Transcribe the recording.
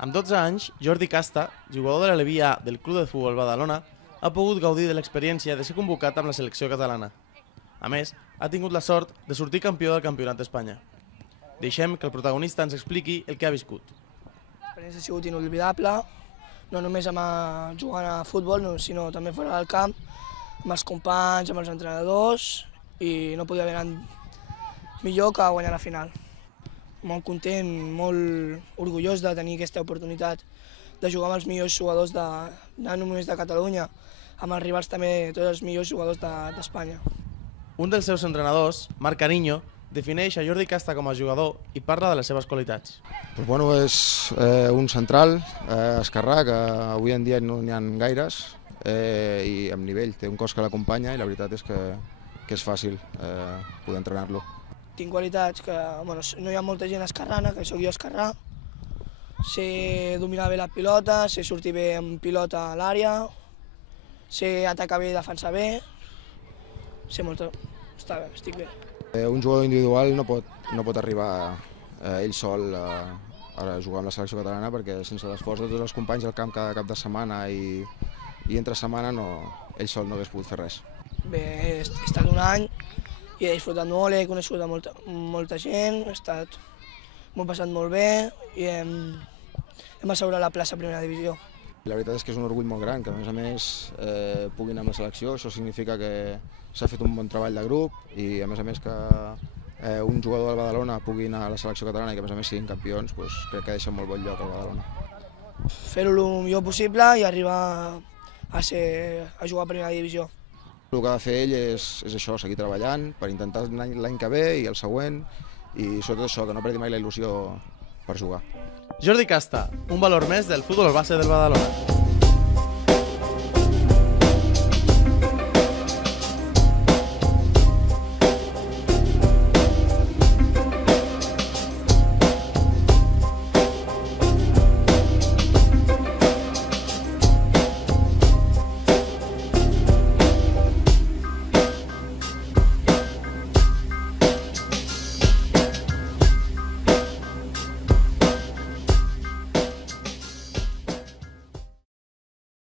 Amb 12 anys, Jordi Casta, jugador de l'Aleví A del Club de Futbol Badalona, ha pogut gaudir de l'experiència de ser convocat amb la selecció catalana. A més, ha tingut la sort de sortir campió del Campionat d'Espanya. Deixem que el protagonista ens expliqui el que ha viscut. L'experiència ha sigut inolvidable, no només jugant a futbol, sinó també fora del camp, amb els companys, amb els entrenadors, i no podia haver anat millor que guanyar la final. Molt content, molt orgullós de tenir aquesta oportunitat de jugar amb els millors jugadors no només de Catalunya, amb els rivals també, tots els millors jugadors d'Espanya. Un dels seus entrenadors, Marc Cariño, defineix a Jordi Casta com a jugador i parla de les seves qualitats. És un central esquerrà, que avui en dia no n'hi ha gaires, i amb nivell, té un cos que l'acompanya i la veritat és que és fàcil poder entrenar-lo. Tinc qualitats que no hi ha molta gent esquerrana, que sóc jo esquerrà, sé dominar bé la pilota, sé sortir bé amb pilota a l'àrea, sé atacar bé i defensar bé, sé molt... estic bé. Un jugador individual no pot arribar ell sol a jugar amb la selecció catalana, perquè sense l'esforç de tots els companys al camp cada cap de setmana i entre setmana ell sol no hagués pogut fer res. Bé, he estat un any i he disfrutat molt, he conegut molta gent, m'ho he passat molt bé i hem assegurat la plaça a primera divisió. La veritat és que és un orgull molt gran, que a més puguin amb la selecció, això significa que s'ha fet un bon treball de grup i a més que un jugador del Badalona pugui anar a la selecció catalana i que a més siguin campions, crec que deixa molt bon lloc al Badalona. Fer-ho el millor possible i arribar a jugar a primera divisió. El que ha de fer ell és això, seguir treballant per intentar l'any que ve i el següent i sobretot això, que no perdi mai la il·lusió per jugar. Jordi Casta, un valor més del futbol base del Badalona.